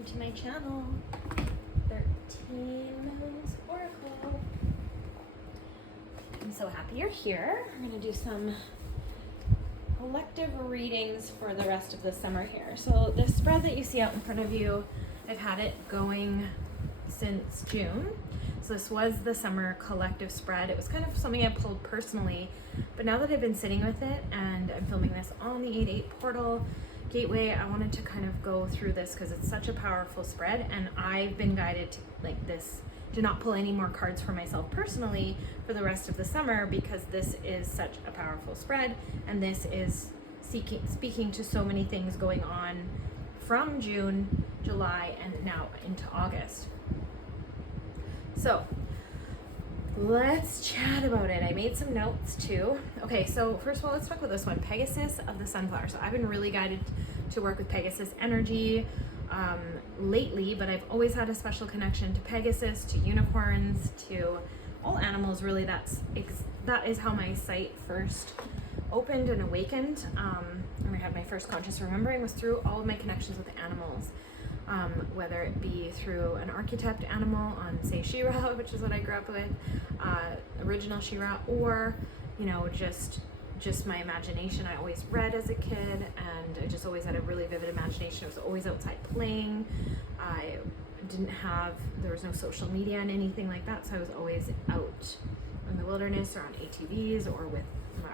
welcome to my channel, 13 Moons Oracle. I'm so happy you're here. We're going to do some collective readings for the rest of the summer here. So this spread that you see out in front of you, I've had it going since June. So this was the summer collective spread. It was kind of something I pulled personally, but now that I've been sitting with it and I'm filming this on the 8/8 portal gateway, I wanted to kind of go through this because it's such a powerful spread, and I've been guided to like this to not pull any more cards for myself personally for the rest of the summer, because this is such a powerful spread, and this is speaking to so many things going on from June, July, and now into August. So let's chat about it. I made some notes too. Okay, so first of all, let's talk about this one, Pegasus of the Sunflower. So I've been really guided to work with Pegasus energy lately, but I've always had a special connection to Pegasus, to unicorns, to all animals really. That is how my sight first opened and awakened. And I had my first conscious remembering was through all of my connections with animals. Whether it be through an archetyped animal on, say, She-Ra, which is what I grew up with, original She-Ra, or, you know, just my imagination. I always read as a kid, and I just always had a really vivid imagination. I was always outside playing. There was no social media and anything like that, so I was always out in the wilderness or on ATVs or with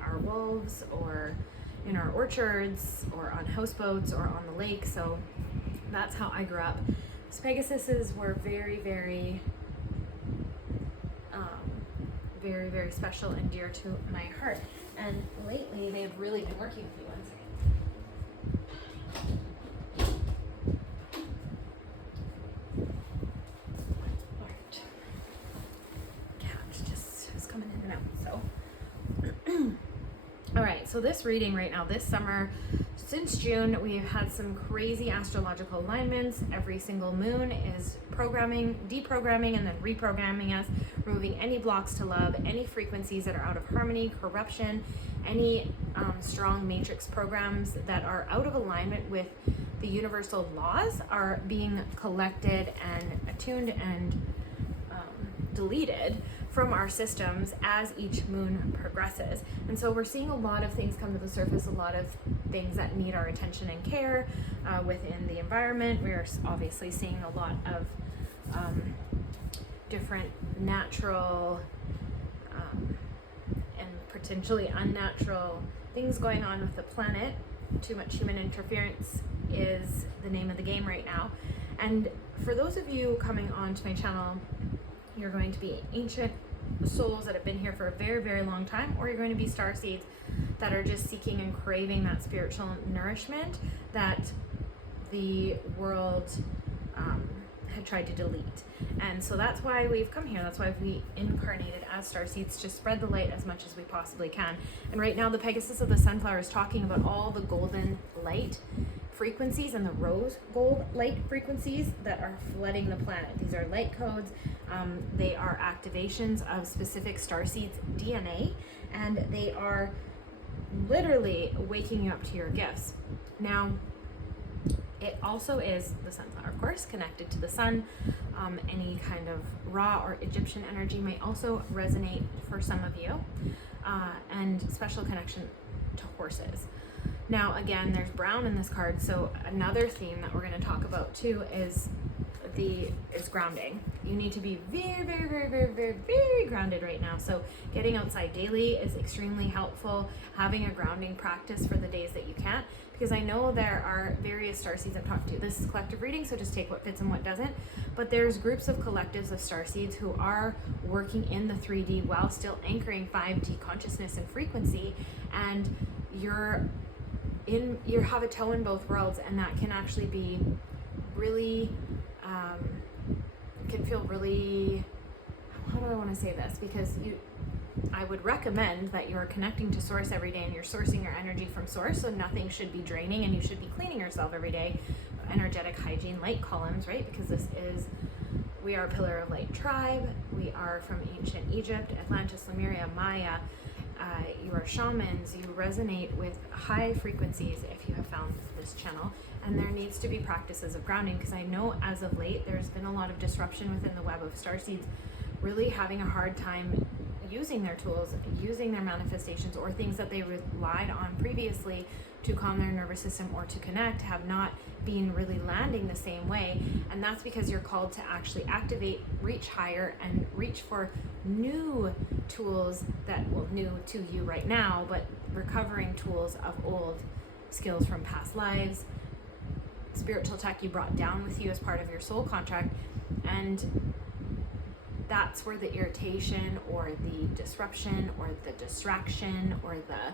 our wolves or in our orchards or on houseboats or on the lake. So that's how I grew up. So Pegasuses were very, very, very special and dear to my heart. And lately, they've really been working with me. One second. All right. Couch just is coming in and out. So, all right. So this reading right now, this summer. Since June, we've had some crazy astrological alignments. Every single moon is programming, deprogramming, and then reprogramming us, removing any blocks to love, any frequencies that are out of harmony, corruption, any strong matrix programs that are out of alignment with the universal laws are being collected and attuned and deleted from our systems as each moon progresses. And so we're seeing a lot of things come to the surface, a lot of things that need our attention and care within the environment. We're obviously seeing a lot of different natural and potentially unnatural things going on with the planet. Too much human interference is the name of the game right now. And for those of you coming onto my channel, you're going to be ancient souls that have been here for a very, very long time, or you're going to be star seeds that are just seeking and craving that spiritual nourishment that the world had tried to delete. And so that's why we've come here. That's why we incarnated as star seeds, to spread the light as much as we possibly can. And right now, the Pegasus of the Sunflower is talking about all the golden light frequencies and the rose gold light frequencies that are flooding the planet. These are light codes. They are activations of specific starseeds DNA, and they are literally waking you up to your gifts. Now, it also is the sunflower, of course, connected to the sun. Any kind of Ra or Egyptian energy might also resonate for some of you, and special connection to horses. Now, again, there's brown in this card, so another theme that we're going to talk about too is grounding. You need to be very, very, very, very, very, very grounded right now. So getting outside daily is extremely helpful. Having a grounding practice for the days that you can't, because I know there are various starseeds I've talked to. This is collective reading, so just take what fits and what doesn't. But there's groups of collectives of starseeds who are working in the 3D while still anchoring 5D consciousness and frequency, and you have a toe in both worlds, and that can actually be really can feel really, how do I want to say this, because I would recommend that you're connecting to source every day and you're sourcing your energy from source, so nothing should be draining, and you should be cleaning yourself every day. Energetic hygiene, light columns, right? Because we are a pillar of light tribe. We are from ancient Egypt, Atlantis, Lemuria, Maya. You our shamans, you resonate with high frequencies if you have found this channel. And there needs to be practices of grounding, because I know as of late there's been a lot of disruption within the web of starseeds really having a hard time using their tools, using their manifestations, or things that they relied on previously to calm their nervous system or to connect have not been really landing the same way. And that's because you're called to actually activate, reach higher, and reach for new tools that, well, new to you right now, but recovering tools of old skills from past lives, spiritual tech you brought down with you as part of your soul contract. And that's where the irritation or the disruption or the distraction or the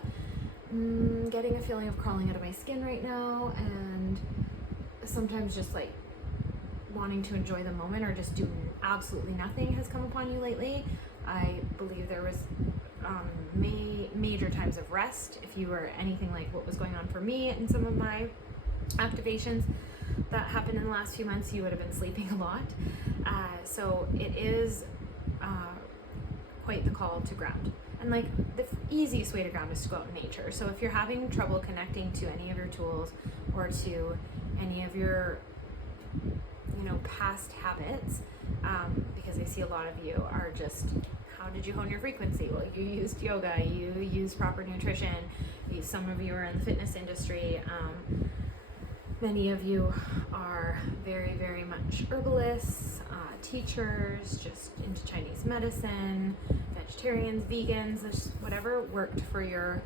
getting a feeling of crawling out of my skin right now, and sometimes just like wanting to enjoy the moment or just do absolutely nothing has come upon you lately. I believe there was major times of rest. If you were anything like what was going on for me in some of my activations that happened in the last few months, you would have been sleeping a lot. So it is quite the call to ground. And like the easiest way to ground is to go out in nature. So if you're having trouble connecting to any of your tools or to any of your, past habits, because I see a lot of you are just, how did you hone your frequency? Well, you used yoga, you used proper nutrition, some of you are in the fitness industry. Many of you are very, very much herbalists, teachers, just into Chinese medicine, vegetarians, vegans, whatever worked for your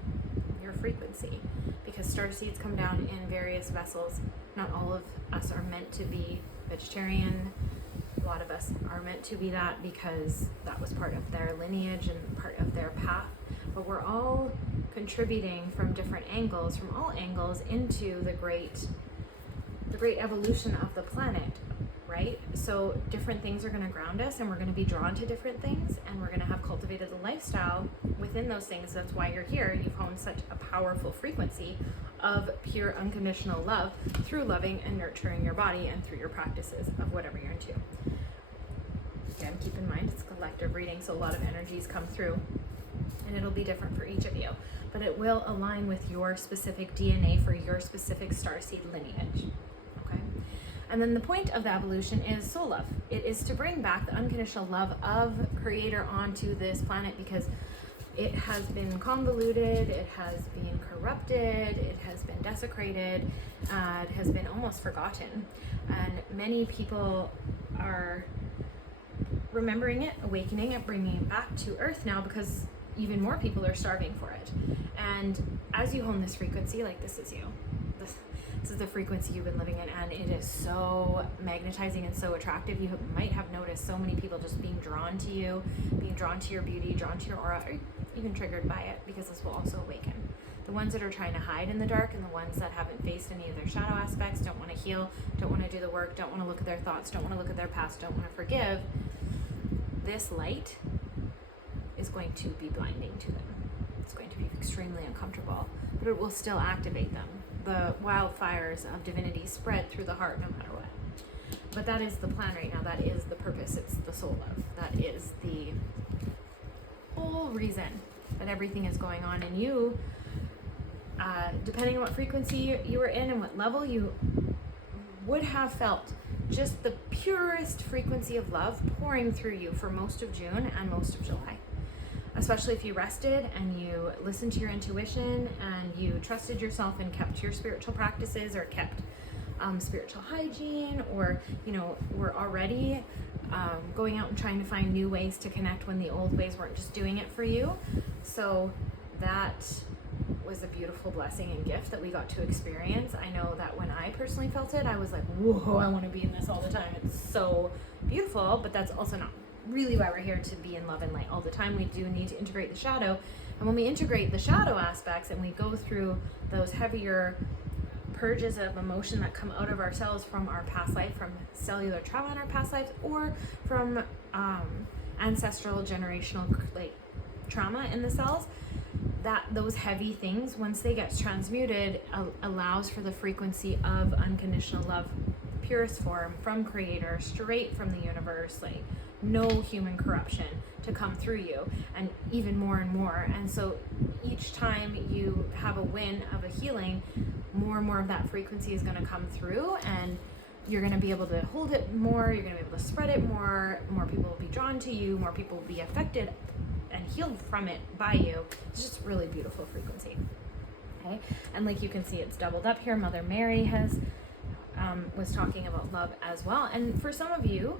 frequency. Because starseeds come down in various vessels. Not all of us are meant to be vegetarian. A lot of us are meant to be that because that was part of their lineage and part of their path. But we're all contributing from different angles, from all angles, into the great evolution of the planet, right? So different things are going to ground us, and we're going to be drawn to different things, and we're going to have cultivated a lifestyle within those things. That's why you're here. You've honed such a powerful frequency of pure unconditional love through loving and nurturing your body and through your practices of whatever you're into. Again, keep in mind it's a collective reading, so a lot of energies come through, and it'll be different for each of you, but it will align with your specific DNA for your specific starseed lineage. Okay? And then the point of the evolution is soul love. It is to bring back the unconditional love of Creator onto this planet, because it has been convoluted, it has been corrupted, it has been desecrated, it has been almost forgotten. And many people are remembering it, awakening it, bringing it back to Earth now, because even more people are starving for it. And as you hone this frequency, like this is you. This is the frequency you've been living in, and it is so magnetizing and so attractive. You might have noticed so many people just being drawn to you, being drawn to your beauty, drawn to your aura, or even triggered by it, because this will also awaken. The ones that are trying to hide in the dark, and the ones that haven't faced any of their shadow aspects, don't want to heal, don't want to do the work, don't want to look at their thoughts, don't want to look at their past, don't want to forgive, this light is going to be blinding to them. It's going to be extremely uncomfortable, but it will still activate them. The wildfires of divinity spread through the heart no matter what. But that is the plan right now. That is the purpose. It's the soul love. That is the whole reason that everything is going on. And you, depending on what frequency you were in and what level, you would have felt just the purest frequency of love pouring through you for most of June and most of July. Especially if you rested and you listened to your intuition and you trusted yourself and kept your spiritual practices, or kept spiritual hygiene, or were already going out and trying to find new ways to connect when the old ways weren't just doing it for you. So that was a beautiful blessing and gift that we got to experience. I know that when I personally felt it, I was like, whoa, I want to be in this all the time. It's so beautiful, but that's also not really why we're here, to be in love and light all the time. We do need to integrate the shadow. And when we integrate the shadow aspects and we go through those heavier purges of emotion that come out of ourselves from our past life, from cellular trauma in our past lives, or from ancestral generational trauma in the cells, that those heavy things, once they get transmuted, allows for the frequency of unconditional love, purest form from Creator, straight from the universe, no human corruption, to come through you, and even more and more. And so each time you have a win of a healing, more and more of that frequency is going to come through, and you're going to be able to hold it more, you're going to be able to spread it more people will be drawn to you, more people will be affected and healed from it by you. It's just really beautiful frequency. Okay, and like you can see, it's doubled up here. Mother Mary has was talking about love as well. And for some of you,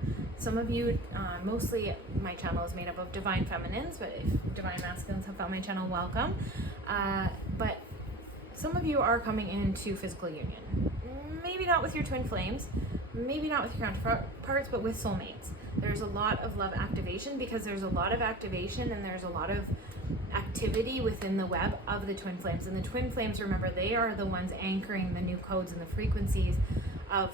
mostly my channel is made up of divine feminines, but if divine masculines have found my channel, welcome. But some of you are coming into physical union. Maybe not with your twin flames, maybe not with your counterparts, but with soulmates. There's a lot of love activation, because there's a lot of activation and there's a lot of activity within the web of the twin flames. And the twin flames, remember, they are the ones anchoring the new codes and the frequencies of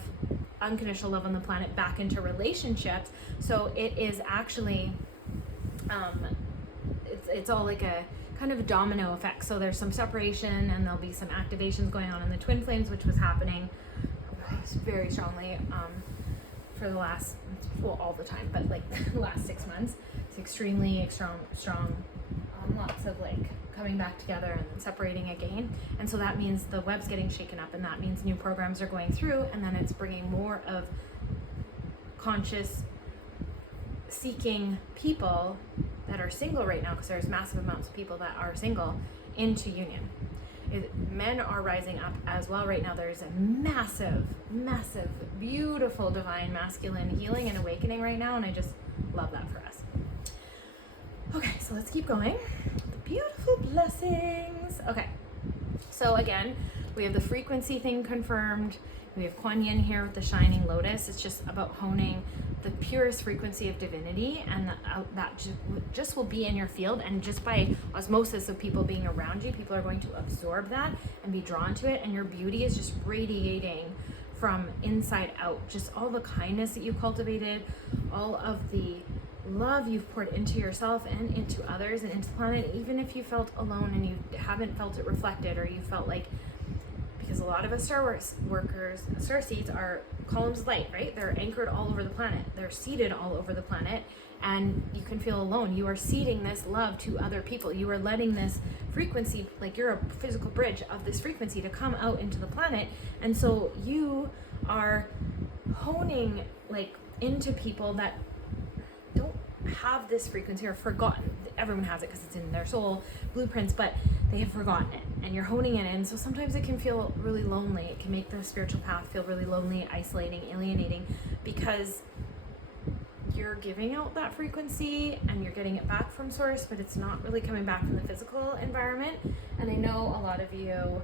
unconditional love on the planet back into relationships. So it is actually it's all like a kind of a domino effect. So there's some separation and there'll be some activations going on in the twin flames, which was happening very strongly for the last, well, all the time, but like the last 6 months. It's extremely strong, lots of like coming back together and then separating again. And so that means the web's getting shaken up, and that means new programs are going through, and then it's bringing more of conscious seeking people that are single right now, because there's massive amounts of people that are single, into union. Men are rising up as well right now. There's a massive, beautiful divine masculine healing and awakening right now, and I just love that for us. Okay, so let's keep going. The beautiful blessings. Okay, so again, we have the frequency thing confirmed. We have Kuan Yin here with the shining lotus. It's just about honing the purest frequency of divinity, and that just will be in your field, and just by osmosis of people being around you, people are going to absorb that and be drawn to it, and your beauty is just radiating from inside out. Just all the kindness that you cultivated, all of the love you've poured into yourself and into others and into the planet, even if you felt alone and you haven't felt it reflected, or you felt like, because a lot of us star seeds are columns of light, right? They're anchored all over the planet. They're seeded all over the planet, and you can feel alone. You are seeding this love to other people. You are letting this frequency, like you're a physical bridge of this frequency to come out into the planet. And so you are honing like into people that don't have this frequency or forgotten. Everyone has it because it's in their soul blueprints, but they have forgotten it, and you're honing it in. So sometimes it can feel really lonely. It can make the spiritual path feel really lonely, isolating, alienating, because you're giving out that frequency and you're getting it back from source, but it's not really coming back from the physical environment. And I know a lot of you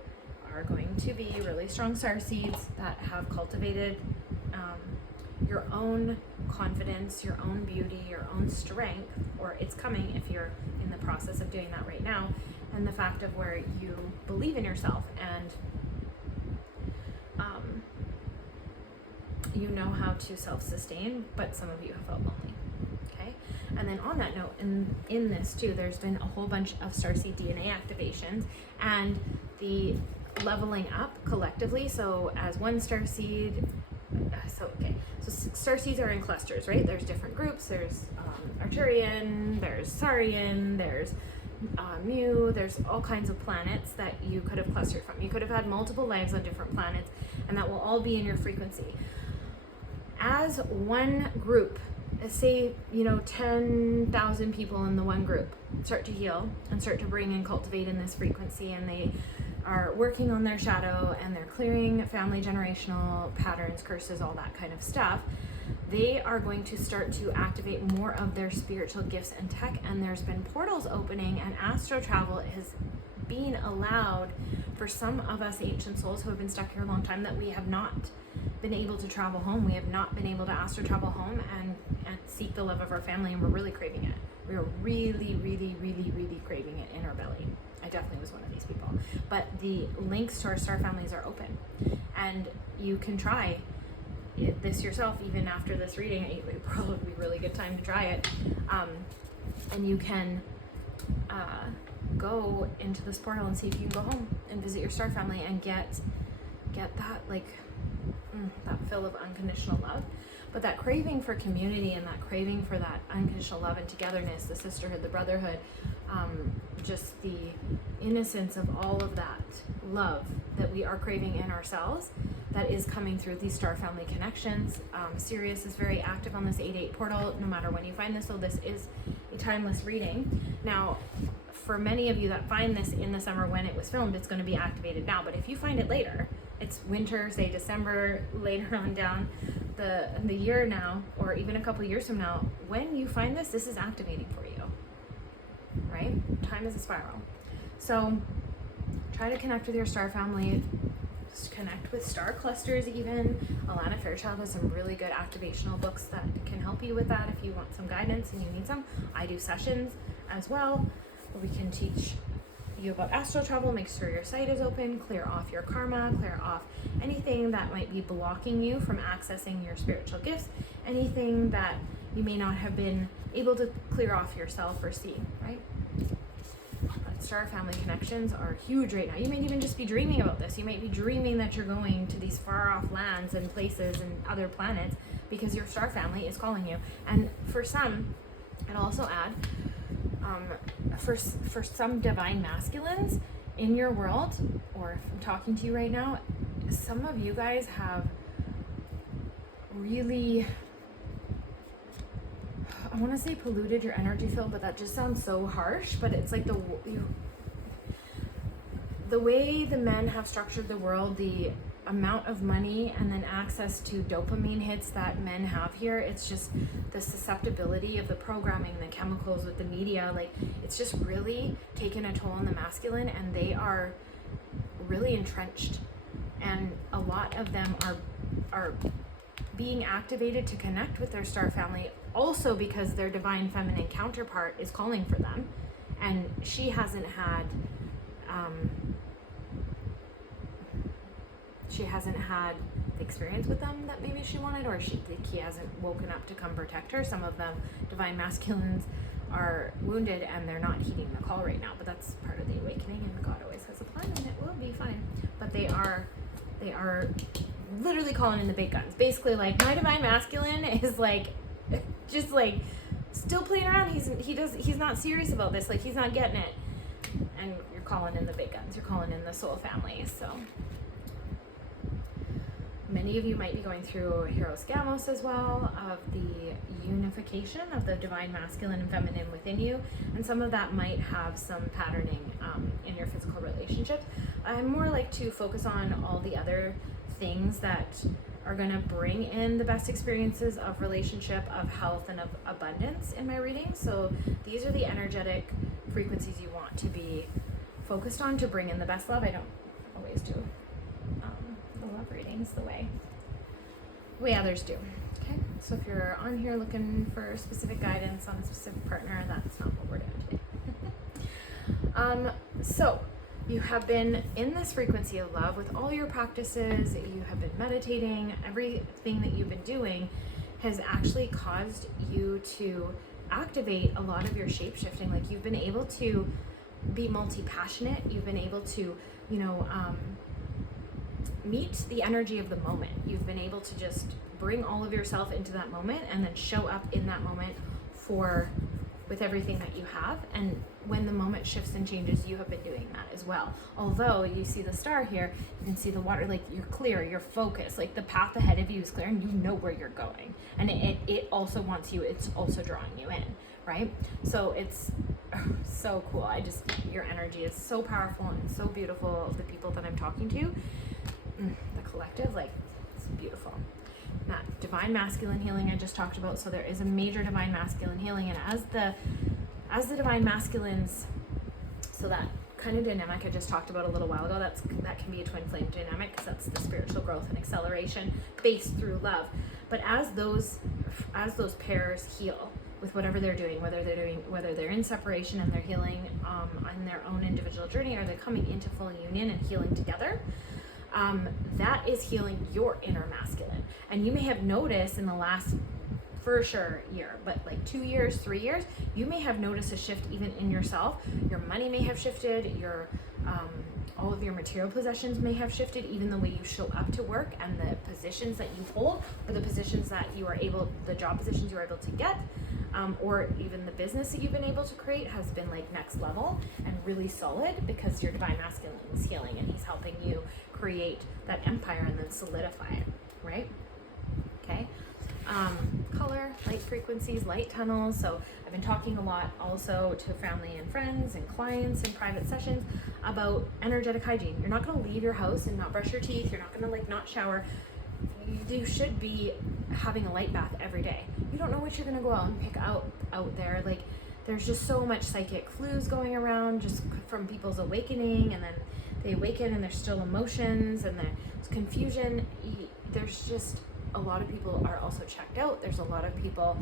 are going to be really strong star seeds that have cultivated your own confidence, your own beauty, your own strength, or it's coming if you're in the process of doing that right now, and the fact of where you believe in yourself and you know how to self-sustain, but some of you have felt lonely. Okay, and then on that note, in this too, there's been a whole bunch of starseed DNA activations and the leveling up collectively. So as one starseed, so starseeds are in clusters, right? There's different groups. There's Arcturian, there's Saurian, there's Mu, there's all kinds of planets that you could have clustered from. You could have had multiple lives on different planets, and that will all be in your frequency. As one group, say, 10,000 people in the one group start to heal and start to bring and cultivate in this frequency, and they are working on their shadow and they're clearing family generational patterns, curses, all that kind of stuff, they are going to start to activate more of their spiritual gifts and tech, and there's been portals opening, and Astrotravel is being allowed for some of us ancient souls who have been stuck here a long time, that we have not been able to travel home. We have not been able to Astrotravel home and seek the love of our family, and we're really craving it. We are really craving it in our belly. I definitely was one of these people. But the links to our star families are open, and you can try this yourself. Even after this reading, it would probably be a really good time to try it. And you can go into this portal and see if you can go home and visit your star family and get that that fill of unconditional love. But that craving for community and that craving for that unconditional love and togetherness, the sisterhood, the brotherhood, just the innocence of all of that love that we are craving in ourselves that is coming through these star family connections. Sirius is very active on this 8-8 portal, no matter when you find this, so this is a timeless reading. Now, for many of you that find this in the summer when it was filmed, it's going to be activated now, but if you find it later, it's winter, say December, later on down the year now, or even a couple years from now, when you find this is activating for you, right? Time is a spiral. So try to connect with your star family. Just connect with star clusters even. Alana Fairchild has some really good activational books that can help you with that if you want some guidance and you need some. I do sessions as well where we can teach you about Astrotravel, make sure your site is open, clear off your karma, clear off anything that might be blocking you from accessing your spiritual gifts, anything that you may not have been able to clear off yourself or see, right? Star family connections are huge right now. You might even just be dreaming about this. You might be dreaming that you're going to these far off lands and places and other planets because your star family is calling you. And for some, and I'll also add, for some divine masculines in your world, or if I'm talking to you right now, some of you guys have really, I want to say polluted your energy field, but that just sounds so harsh. But it's like the way the men have structured the world, the amount of money and then access to dopamine hits that men have here, it's just the susceptibility of the programming, the chemicals with the media, like it's just really taken a toll on the masculine, and they are really entrenched, and a lot of them are being activated to connect with their star family, also because their divine feminine counterpart is calling for them, and she hasn't had experience with them that maybe she wanted, or he hasn't woken up to come protect her. Some of them divine masculines are wounded and they're not heeding the call right now, but that's part of the awakening, and God always has a plan and it will be fine. But they are literally calling in the big guns. Basically, like, my divine masculine is like just like still playing around. He's not serious about this, like he's not getting it. And you're calling in the big guns, you're calling in the soul family. So many of you might be going through Hieros Gamos as well, of the unification of the divine masculine and feminine within you, and some of that might have some patterning in your physical relationships. I'm more like to focus on all the other things that are going to bring in the best experiences of relationship, of health, and of abundance in my reading. So these are the energetic frequencies you want to be focused on to bring in the best love. I don't always do the love readings the way others do. Okay, so if you're on here looking for specific guidance on a specific partner, that's not what we're doing today. So you have been in this frequency of love with all your practices, you have been meditating, everything that you've been doing has actually caused you to activate a lot of your shape-shifting. Like, you've been able to be multi-passionate, you've been able to, meet the energy of the moment. You've been able to just bring all of yourself into that moment and then show up in that moment with everything that you have. And when the moment shifts and changes, you have been doing that as well. Although you see the star here, you can see the water, like you're clear, you're focused, like the path ahead of you is clear and you know where you're going. And it also wants you, it's also drawing you in, right? So it's so cool. Your energy is so powerful and so beautiful. The people that I'm talking to, the collective, like, it's beautiful. That divine masculine healing I just talked about. So there is a major divine masculine healing, and as the divine masculines, so that kind of dynamic I just talked about a little while ago, that can be a twin flame dynamic, because that's the spiritual growth and acceleration based through love. But as those pairs heal with whatever they're doing, whether they're in separation and they're healing on their own individual journey, or they're coming into full union and healing together, that is healing your inner masculine. And you may have noticed in the last for sure year, but like 2 years, 3 years, you may have noticed a shift even in yourself. Your money may have shifted, your all of your material possessions may have shifted, even the way you show up to work and the positions that you hold, or the positions that you are able, the job positions you are able to get, or even the business that you've been able to create has been like next level and really solid, because your divine masculine is healing and he's helping you create that empire and then solidify it, right? Okay. Color, light frequencies, light tunnels. So I've been talking a lot also to family and friends and clients in private sessions about energetic hygiene. You're not going to leave your house and not brush your teeth. You're not going to like not shower. You should be having a light bath every day. You don't know what you're going to go out and pick out there. Like, there's just so much psychic flus going around just from people's awakening, and then they awaken and there's still emotions and there's confusion. There's just a lot of people are also checked out. There's a lot of people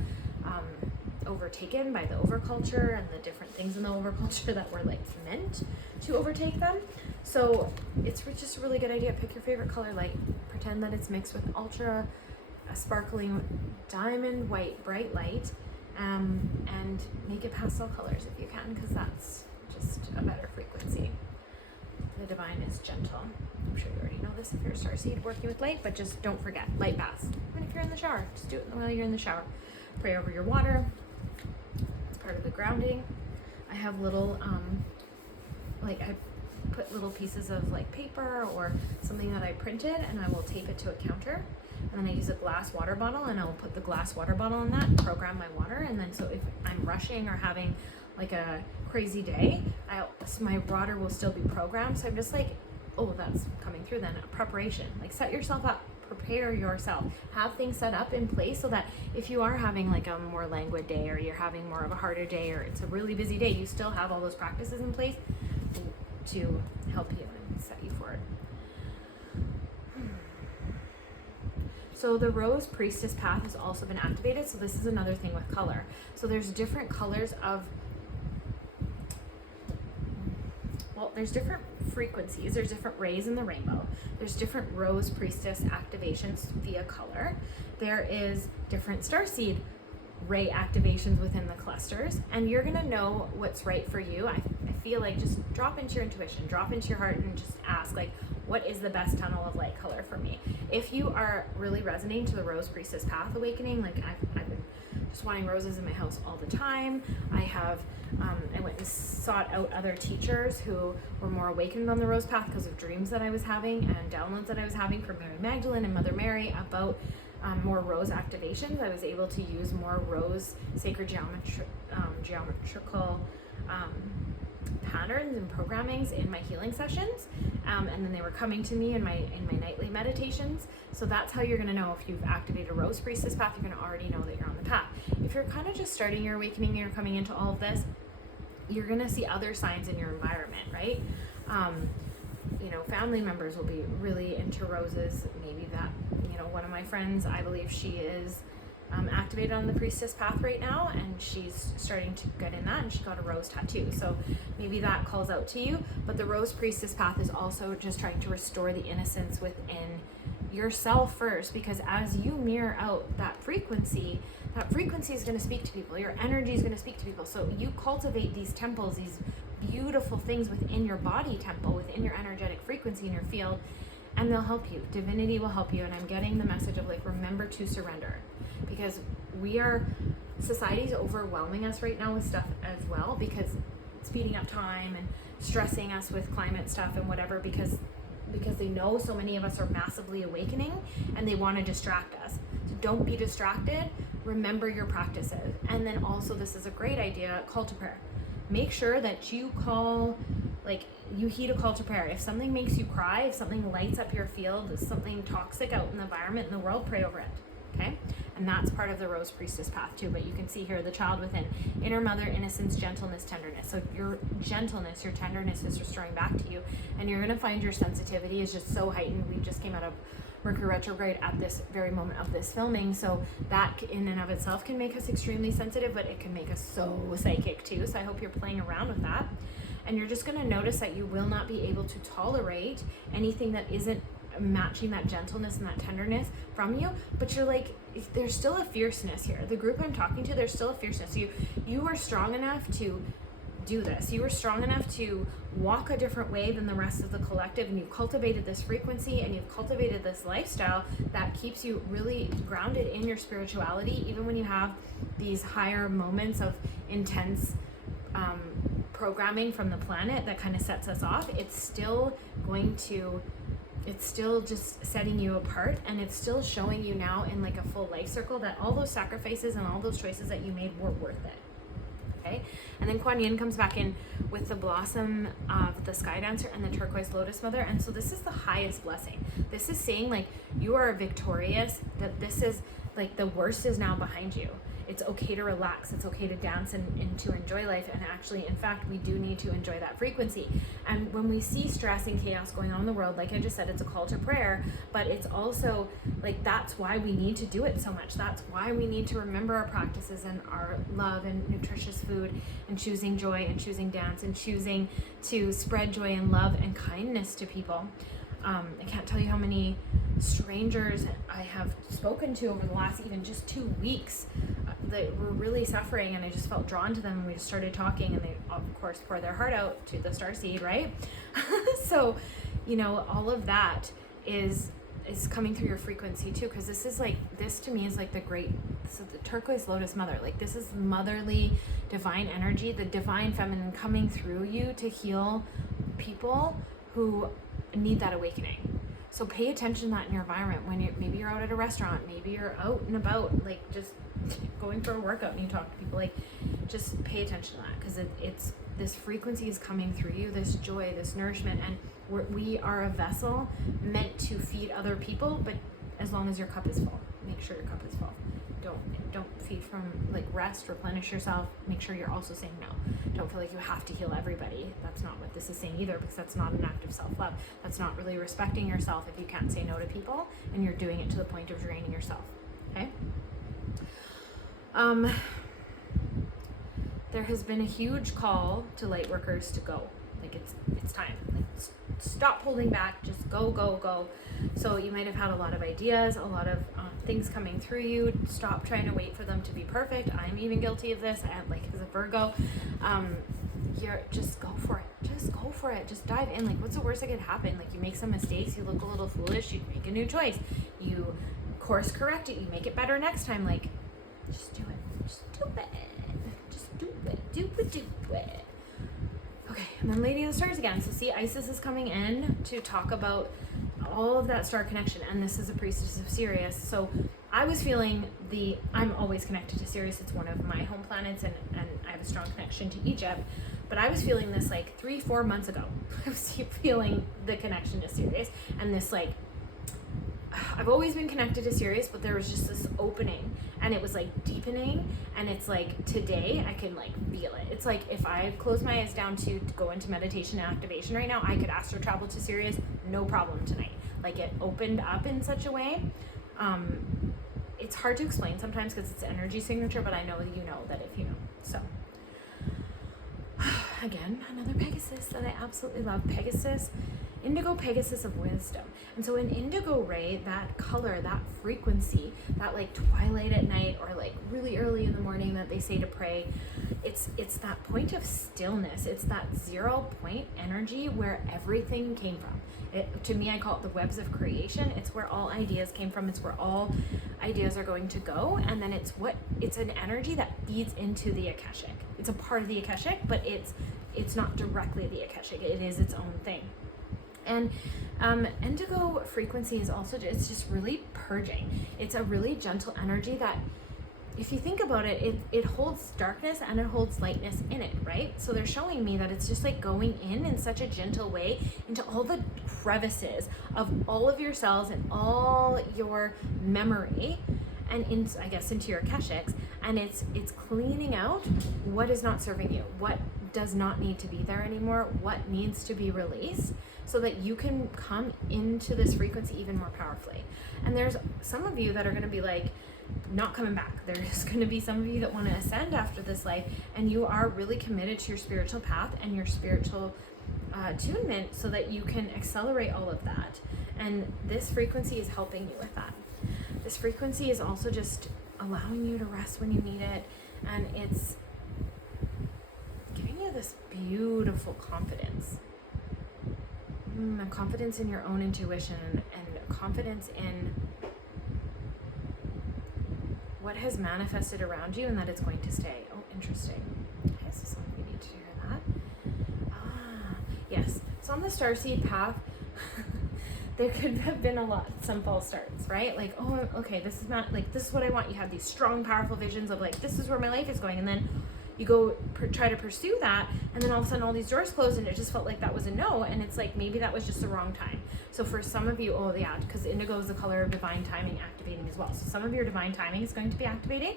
overtaken by the overculture and the different things in the overculture that were like meant to overtake them. So it's just a really good idea. Pick your favorite color light. Pretend that it's mixed with ultra sparkling diamond white bright light, and make it pastel colors if you can, because that's just a better frequency. The divine is gentle. I'm sure you already know this if you're a starseed working with light, but just don't forget light baths. Even if you're in the shower, just do it while you're in the shower. Pray over your water. It's part of the grounding. I have little, I put little pieces of like paper or something that I printed, and I will tape it to a counter. And then I use a glass water bottle, and I will put the glass water bottle in that and program my water. And then so if I'm rushing or having like a crazy day, so my water will still be programmed. So I'm just like, oh, that's coming through then. A preparation, like set yourself up, prepare yourself, have things set up in place so that if you are having like a more languid day, or you're having more of a harder day, or it's a really busy day, you still have all those practices in place to help you and set you for it. So the rose priestess path has also been activated. So this is another thing with color. So there's different colors of, well, there's different frequencies. There's different rays in the rainbow. There's different rose priestess activations via color. There is different starseed ray activations within the clusters, and you're gonna know what's right for you. I feel like just drop into your intuition, drop into your heart, and just ask, like, what is the best tunnel of light color for me? If you are really resonating to the rose priestess path awakening, like I've been just wanting roses in my house all the time. I have, I went and sought out other teachers who were more awakened on the rose path because of dreams that I was having and downloads that I was having from Mary Magdalene and Mother Mary about more rose activations. I was able to use more rose sacred geometrical patterns and programmings in my healing sessions, and then they were coming to me in my nightly meditations. So that's how you're going to know if you've activated a rose priestess path. You're going to already know that you're on the path. If you're kind of just starting your awakening and you're coming into all of this, you're going to see other signs in your environment, right? Family members will be really into roses. Maybe that, one of my friends, I believe she is activated on the priestess path right now, and she's starting to get in that, and she got a rose tattoo. So maybe that calls out to you. But the rose priestess path is also just trying to restore the innocence within yourself first, because as you mirror out that frequency is going to speak to people. Your energy is going to speak to people. So you cultivate these temples, these beautiful things within your body temple, within your energetic frequency in your field, and they'll help you. Divinity will help you. And I'm getting the message of, like, remember to surrender, because society's overwhelming us right now with stuff as well, because speeding up time and stressing us with climate stuff and whatever, because they know so many of us are massively awakening and they want to distract us. So don't be distracted. Remember your practices. And then also, this is a great idea, call to prayer. Make sure that you you heed a call to prayer. If something makes you cry, if something lights up your field, if something toxic out in the environment, in the world, pray over it, okay? And that's part of the rose priestess path too. But you can see here, the child within, inner mother, innocence, gentleness, tenderness. So your gentleness, your tenderness is restoring back to you, and you're gonna find your sensitivity is just so heightened. We just came out of Mercury retrograde at this very moment of this filming, so that in and of itself can make us extremely sensitive, but it can make us so psychic too. So I hope you're playing around with that, and you're just going to notice that you will not be able to tolerate anything that isn't matching that gentleness and that tenderness from you, but you're like, there's still a fierceness here. The group I'm talking to, there's still a fierceness. You are strong enough to do this. You were strong enough to walk a different way than the rest of the collective, and you've cultivated this frequency and you've cultivated this lifestyle that keeps you really grounded in your spirituality, even when you have these higher moments of intense programming from the planet that kind of sets us off. It's still just setting you apart, and it's still showing you now in like a full life circle that all those sacrifices and all those choices that you made were worth it. Okay? And then Kuan Yin comes back in with the blossom of the sky dancer and the turquoise lotus mother. And so this is the highest blessing. This is saying like you are victorious, that this is like the worst is now behind you. It's okay to relax. It's okay to dance and to enjoy life. And actually, in fact, we do need to enjoy that frequency. And when we see stress and chaos going on in the world, like I just said, it's a call to prayer, but it's also like, that's why we need to do it so much. That's why we need to remember our practices and our love and nutritious food and choosing joy and choosing dance and choosing to spread joy and love and kindness to people. I can't tell you how many strangers I have spoken to over the last even just 2 weeks that were really suffering, and I just felt drawn to them, and we just started talking, and they of course pour their heart out to the starseed, right? So, you know, all of that is coming through your frequency too, because this to me is like the turquoise lotus mother. Like, this is motherly divine energy, the divine feminine coming through you to heal people who need that awakening. So pay attention to that in your environment when maybe you're out at a restaurant, maybe you're out and about, like just going for a workout and you talk to people, like just pay attention to that, because it's this frequency is coming through you, this joy, this nourishment, and we are a vessel meant to feed other people, but as long as your cup is full, make sure your cup is full. Don't feed from like rest, replenish yourself, make sure you're also saying no. Don't feel like you have to heal everybody. That's not what this is saying either, because that's not an act of self-love. That's not really respecting yourself if you can't say no to people and you're doing it to the point of draining yourself. Okay? There has been a huge call to light workers to go. Like it's time. Like, stop holding back, just go. So you might have had a lot of ideas, a lot of things coming through you. Stop trying to wait for them to be perfect. I'm even guilty of this. As a Virgo, just go for it. Just dive in. Like, what's the worst that could happen? Like, you make some mistakes, you look a little foolish, you make a new choice, you course correct it, you make it better next time. Like, just do it. Do it. Okay, and then Lady of the Stars again. So see, Isis is coming in to talk about all of that star connection, and this is a priestess of Sirius. So I was feeling I'm always connected to Sirius. It's one of my home planets, and I have a strong connection to Egypt. But I was feeling this like 3-4 months ago. I was feeling the connection to Sirius, and this like, I've always been connected to Sirius, but there was just this opening, and it was like deepening, and it's like today I can like feel it. It's like if I close my eyes down to go into meditation and activation right now, I could Astrotravel to Sirius, no problem tonight. Like, it opened up in such a way. It's hard to explain sometimes because it's energy signature, but I know you know that if you know. So again, another Pegasus that I absolutely love. Pegasus, indigo Pegasus of wisdom. And so in indigo ray, that color, that frequency, that like twilight at night or like really early in the morning that they say to pray, it's that point of stillness. It's that 0 point energy where everything came from. To me, I call it the webs of creation. It's where all ideas came from. It's where all ideas are going to go. And then it's an energy that feeds into the Akashic. It's a part of the Akashic, but it's not directly the Akashic. It is its own thing. And indigo frequency is also, it's just really purging. It's a really gentle energy that, if you think about it, it holds darkness and it holds lightness in it, right? So they're showing me that it's just like going in such a gentle way into all the crevices of all of your cells and all your memory, and into your Akashics, and it's cleaning out what is not serving you, what does not need to be there anymore, what needs to be released, so that you can come into this frequency even more powerfully. And there's some of you that are going to be like, not coming back. There's going to be some of you that want to ascend after this life, and you are really committed to your spiritual path and your spiritual attunement, so that you can accelerate all of that. And this frequency is helping you with that. This frequency is also just allowing you to rest when you need it. And it's giving you this beautiful confidence. A confidence in your own intuition, and confidence in what has manifested around you and that it's going to stay. Oh, interesting. Okay, so some of you need to hear that. Yes. So on the starseed path, there could have been some false starts, right? Like, oh, okay, this is not, like, this is what I want. You have these strong, powerful visions of, like, this is where my life is going. And then you go try to pursue that, and then all of a sudden all these doors close, and it just felt like that was a no. And it's like, maybe that was just the wrong time. So for some of you, oh yeah, because indigo is the color of divine timing activating as well. So some of your divine timing is going to be activating.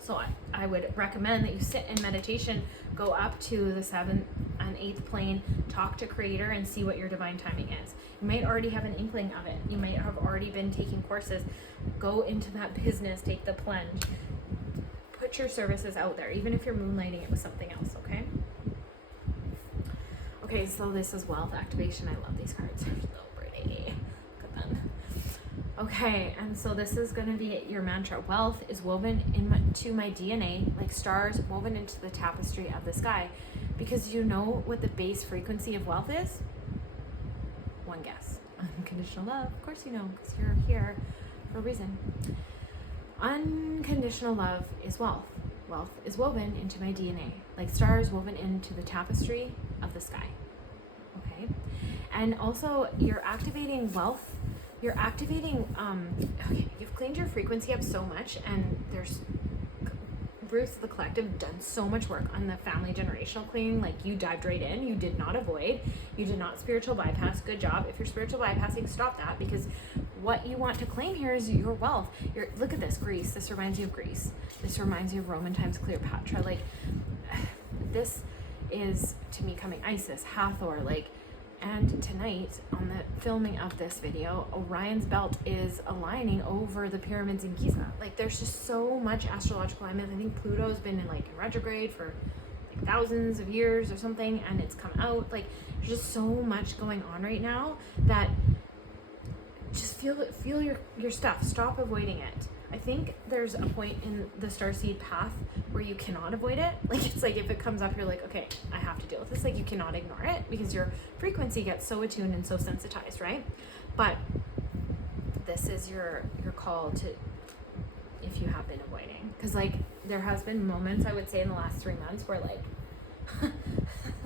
So I would recommend that you sit in meditation, go up to the 7th and 8th plane, talk to Creator, and see what your divine timing is. You might already have an inkling of it. You might have already been taking courses. Go into that business, take the plunge. Put your services out there, even if you're moonlighting it with something else, okay? Okay, so this is wealth activation. I love these cards. They're so pretty. Look at them. Okay, and so this is going to be your mantra. Wealth is woven into my DNA, like stars woven into the tapestry of the sky. Because you know what the base frequency of wealth is? One guess. Unconditional love. Of course you know, because you're here for a reason. Unconditional love is wealth. Wealth is woven into my DNA, like stars woven into the tapestry of the sky. Okay? And also, you're activating wealth. You're activating, okay, you've cleaned your frequency up so much, and there's Bruce, the collective, done so much work on the family generational cleaning. Like, you dived right in. You did not avoid. You did not spiritual bypass. Good job. If you're spiritual bypassing, stop that, because what you want to claim here is your wealth. Look at this, Greece. This reminds you of Greece. This reminds you of Roman times Cleopatra. Like, this is, to me, coming Isis, Hathor, like. And tonight, on the filming of this video, Orion's belt is aligning over the pyramids in Giza. Like, there's just so much astrological alignment. I think Pluto's been in retrograde for like thousands of years or something, and it's come out. Like, there's just so much going on right now that just feel your stuff. Stop avoiding it. I think there's a point in the starseed path where you cannot avoid it. Like, it's like if it comes up, you're like, okay, I have to deal with this. Like, you cannot ignore it because your frequency gets so attuned and so sensitized, right? But this is your call to, if you have been avoiding. Because, like, there has been moments, I would say, in the last 3 months where, like,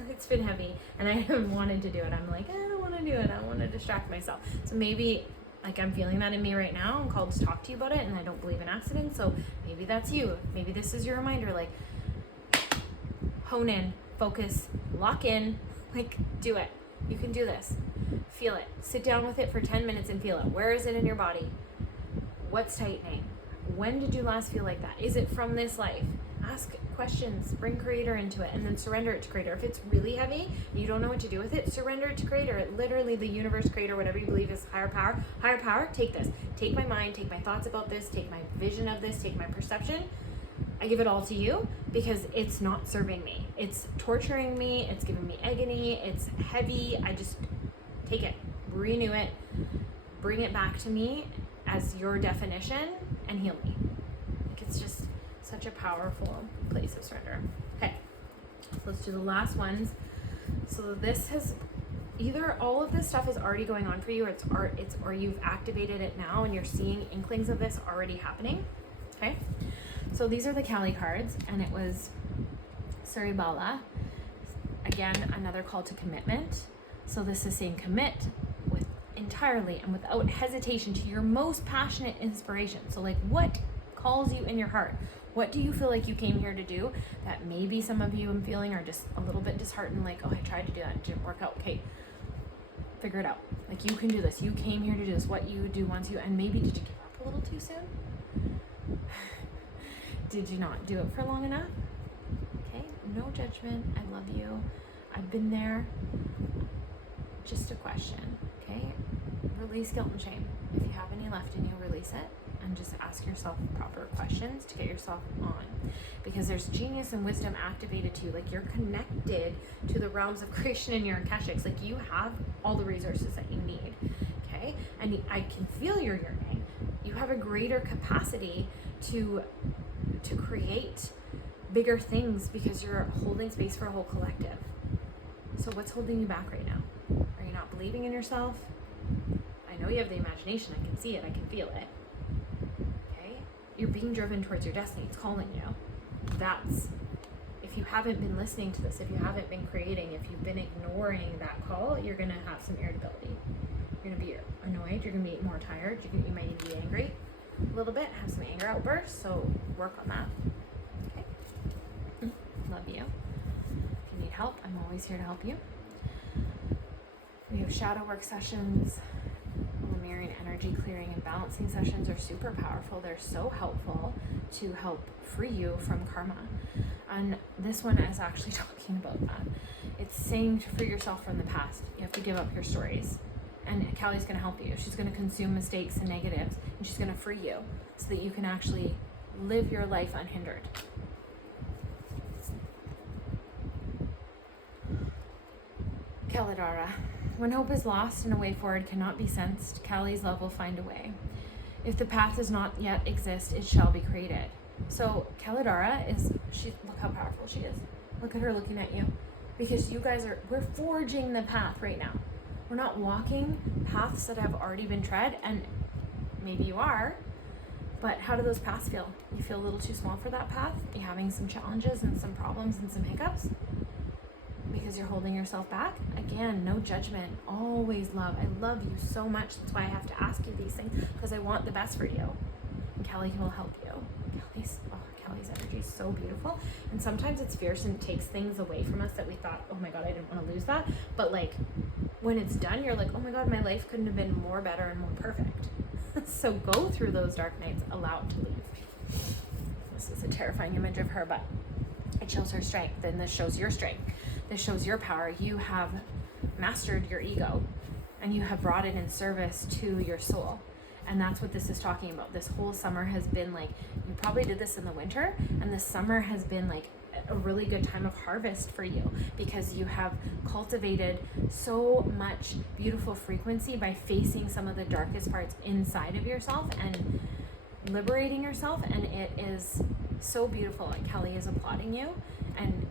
it's been heavy and I have wanted to do it. I'm like, I don't want to do it. I want to distract myself. So maybe, like, I'm feeling that in me right now. I'm called to talk to you about it, and I don't believe in accidents. So maybe that's you. Maybe this is your reminder, like, hone in, focus, lock in, like, do it. You can do this. Feel it. Sit down with it for 10 minutes and feel it. Where is it in your body? What's tightening? When did you last feel like that? Is it from this life? Ask questions, bring Creator into it, and then surrender it to Creator. If it's really heavy and you don't know what to do with it, surrender it to Creator. Literally, the universe, Creator, whatever you believe is higher power, take this. Take my mind, take my thoughts about this, take my vision of this, take my perception. I give it all to you because it's not serving me. It's torturing me, it's giving me agony, it's heavy. I just take it, renew it, bring it back to me as your definition, and heal me. Like, it's just such a powerful place of surrender. Okay, so let's do the last ones. So this has, either all of this stuff is already going on for you, or you've activated it now and you're seeing inklings of this already happening. Okay, so these are the Kali cards, and it was Suribala. Again, another call to commitment. So this is saying commit with entirely and without hesitation to your most passionate inspiration. So, like, what calls you in your heart? What do you feel like you came here to do that maybe some of you I'm feeling are just a little bit disheartened, like, oh, I tried to do that, it didn't work out. Okay, figure it out. Like, you can do this. You came here to do this. What you do wants you, and maybe did you give up a little too soon? Did you not do it for long enough? Okay, no judgment. I love you. I've been there. Just a question, okay? Release guilt and shame. If you have any left in you, release it. And just ask yourself proper questions to get yourself on, because there's genius and wisdom activated to you. Like, you're connected to the realms of creation in your akashics. Like, you have all the resources that you need. okay? And I can feel your yearning. You have a greater capacity to create bigger things because you're holding space for a whole collective. So what's holding you back right now? Are you not believing in yourself? I know you have the imagination. I can see it. I can feel it. Okay? You're being driven towards your destiny. It's calling you. That's, if you haven't been listening to this, if you haven't been creating, if you've been ignoring that call, you're going to have some irritability. You're going to be annoyed. You're going to be more tired. You might even be angry a little bit, have some anger outbursts. So work on that. Okay? Love you. If you need help, I'm always here to help you. We have shadow work sessions. Lemurian energy clearing and balancing sessions are super powerful. They're so helpful to help free you from karma. And this one is actually talking about that. It's saying to free yourself from the past. You have to give up your stories. And Callie's going to help you. She's going to consume mistakes and negatives, and she's going to free you so that you can actually live your life unhindered. Kalidara. When hope is lost and a way forward cannot be sensed, Kali's love will find a way. If the path does not yet exist, it shall be created. So Kalidara look how powerful she is. Look at her looking at you. Because you guys we're forging the path right now. We're not walking paths that have already been tread, and maybe you are, but how do those paths feel? You feel a little too small for that path? You're having some challenges and some problems and some hiccups? Because you're holding yourself back? Again, no judgment, always love. I love you so much. That's why I have to ask you these things, because I want the best for you. And Kelly will help you. Kelly's energy is so beautiful. And sometimes it's fierce and takes things away from us that we thought, oh my God, I didn't want to lose that. But like, when it's done, you're like, oh my God, my life couldn't have been more better and more perfect. So go through those dark nights, allow it to leave. This is a terrifying image of her, but it shows her strength, and this shows your strength. This shows your power. You have mastered your ego, and you have brought it in service to your soul. And that's what this is talking about. This whole summer has been like, you probably did this in the winter, and this summer has been like a really good time of harvest for you, because you have cultivated so much beautiful frequency by facing some of the darkest parts inside of yourself and liberating yourself. And it is so beautiful. And Kelly is applauding you, and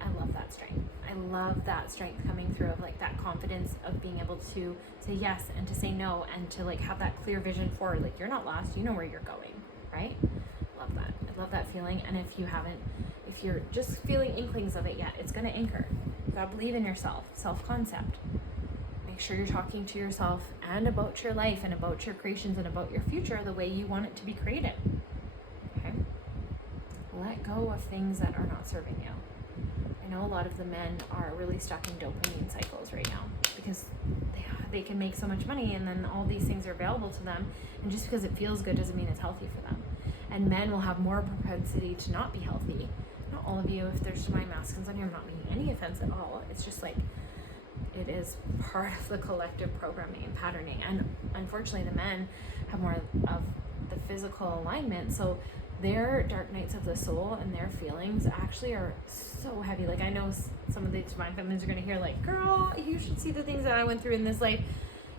I love that strength. I love that strength coming through, of like that confidence of being able to say yes and to say no, and to like have that clear vision forward. Like, you're not lost, you know where you're going, right? Love that. I love that feeling. And if you're just feeling inklings of it yet, it's going to anchor. You got to believe in yourself, self-concept. Make sure you're talking to yourself and about your life and about your creations and about your future the way you want it to be created. Okay? Let go of things that are not serving you. I know a lot of the men are really stuck in dopamine cycles right now, because they can make so much money, and then all these things are available to them, and just because it feels good doesn't mean it's healthy for them. And men will have more propensity to not be healthy. Not all of you, if there's divine masculines on here, I'm not meaning any offense at all. It's just like, it is part of the collective programming and patterning. And unfortunately, the men have more of the physical alignment, so their dark nights of the soul and their feelings actually are so heavy. Like, I know some of the divine feminines are going to hear like, girl, you should see the things that I went through in this life.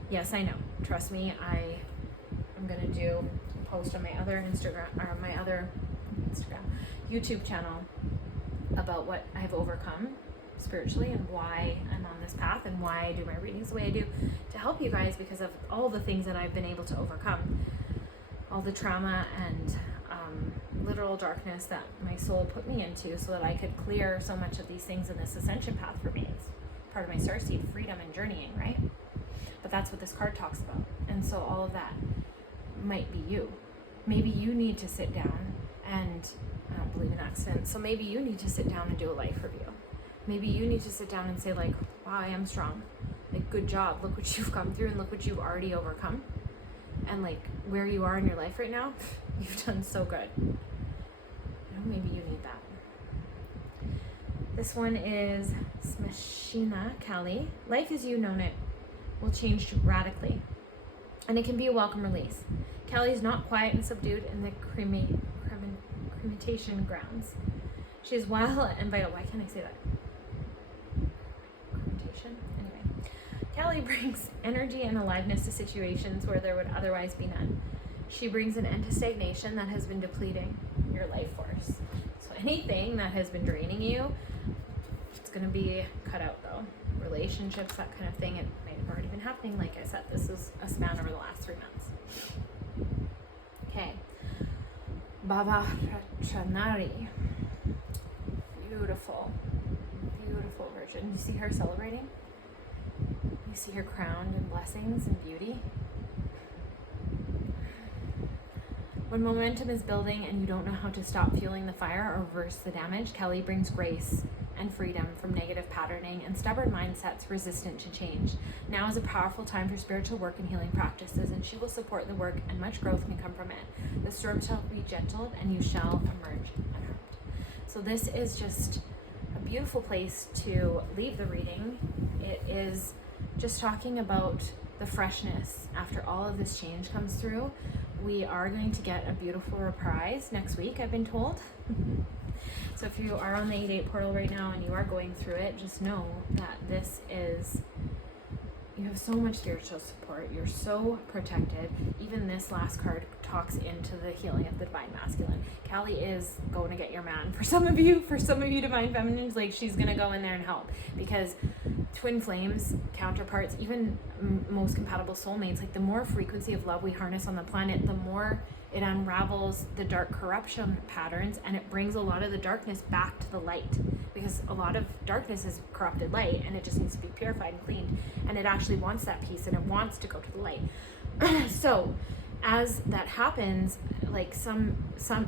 Yes, I know. Trust me. I'm going to do a post on my other YouTube channel about what I've overcome spiritually and why I'm on this path and why I do my readings the way I do, to help you guys, because of all the things that I've been able to overcome, all the trauma and literal darkness that my soul put me into, so that I could clear so much of these things in this ascension path for me. It's part of my starseed freedom and journeying, right? But that's what this card talks about. And so all of that might be you. Maybe you need to sit down, and I don't believe in accidents, so maybe you need to sit down and do a life review. Maybe you need to sit down and say like, wow, I am strong. Like, good job. Look what you've come through, and look what you've already overcome. And like, where you are in your life right now, you've done so good. Maybe you need that. This one is Smashina Kali. Life as you known it will change radically, and it can be a welcome release. Kali is not quiet and subdued in the cremation grounds. She is wild and vital. Why can't I say that? Cremation? Anyway. Callie brings energy and aliveness to situations where there would otherwise be none. She brings an end to stagnation that has been depleting your life force. So anything that has been draining you, it's going to be cut out though. Relationships, that kind of thing, it might have already been happening. Like I said, this is a span over the last 3 months. Okay. Baba Rachanari. Beautiful, beautiful virgin. You see her celebrating? You see her crowned in blessings and beauty? When momentum is building and you don't know how to stop fueling the fire or reverse the damage, Kelly brings grace and freedom from negative patterning and stubborn mindsets resistant to change. Now is a powerful time for spiritual work and healing practices, and she will support the work, and much growth can come from it. The storm shall be gentled and you shall emerge unharmed. So this is just a beautiful place to leave the reading. It is just talking about the freshness after all of this change comes through. We are going to get a beautiful reprise next week, I've been told. So if you are on the 8-8 portal right now and you are going through it, just know that this is, you have so much spiritual support. You're so protected. Even this last card talks into the healing of the divine masculine. Callie is going to get your man. For some of you divine feminines, like she's going to go in there and help, because twin flames, counterparts, even most compatible soulmates, like the more frequency of love we harness on the planet, the more it unravels the dark corruption patterns, and it brings a lot of the darkness back to the light, because a lot of darkness is corrupted light and it just needs to be purified and cleaned, and it actually wants that peace and it wants to go to the light. So as that happens, like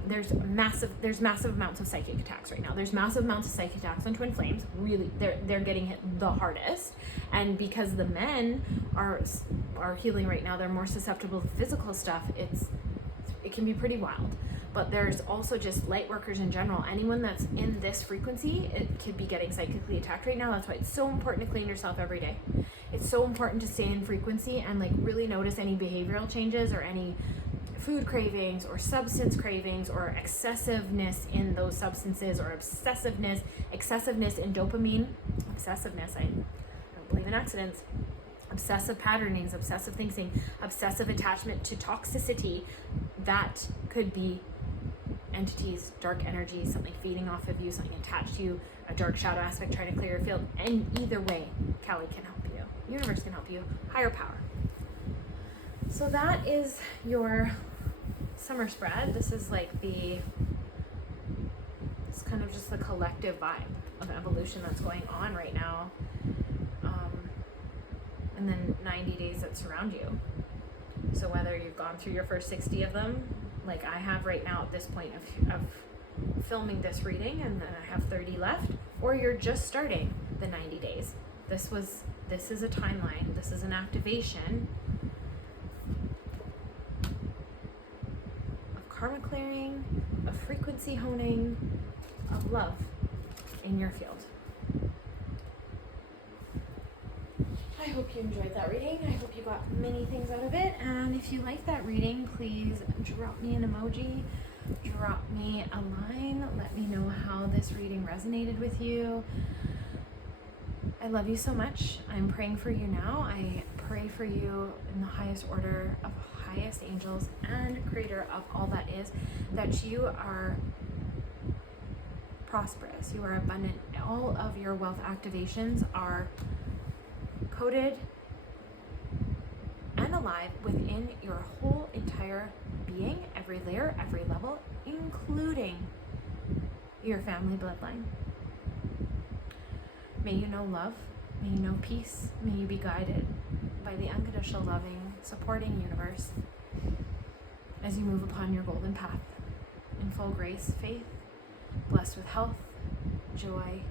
there's massive amounts of psychic attacks right now. There's massive amounts of psychic attacks on twin flames. Really, they're getting hit the hardest, and because the men are healing right now, they're more susceptible to physical stuff. It can be pretty wild. But there's also just light workers in general. Anyone that's in this frequency, it could be getting psychically attacked right now. That's why it's so important to clean yourself every day. It's so important to stay in frequency and like really notice any behavioral changes or any food cravings or substance cravings or excessiveness in those substances, or excessiveness in dopamine. I don't believe in accidents. Obsessive patternings, obsessive thinking, obsessive attachment to toxicity. That could be entities, dark energy, something feeding off of you, something attached to you, a dark shadow aspect trying to clear your field. And either way, Callie can help you. Universe can help you. Higher power. So that is your summer spread. This is like it's kind of just the collective vibe of evolution that's going on right now. And then 90 days that surround you. So whether you've gone through your first 60 of them, like I have right now at this point of filming this reading, and then I have 30 left, or you're just starting the 90 days. This is a timeline. This is an activation of karma clearing, of frequency honing, of love in your field. I hope you enjoyed that reading. I hope you got many things out of it. And if you like that reading, please drop me an emoji, drop me a line, let me know how this reading resonated with you. I love you so much. I'm praying for you now. I pray for you in the highest order of highest angels and creator of all that is, that you are prosperous, you are abundant. All of your wealth activations are coded and alive within your whole entire being, every layer, every level, including your family bloodline. May you know love, may you know peace, may you be guided by the unconditional, loving, supporting universe as you move upon your golden path in full grace, faith, blessed with health, joy,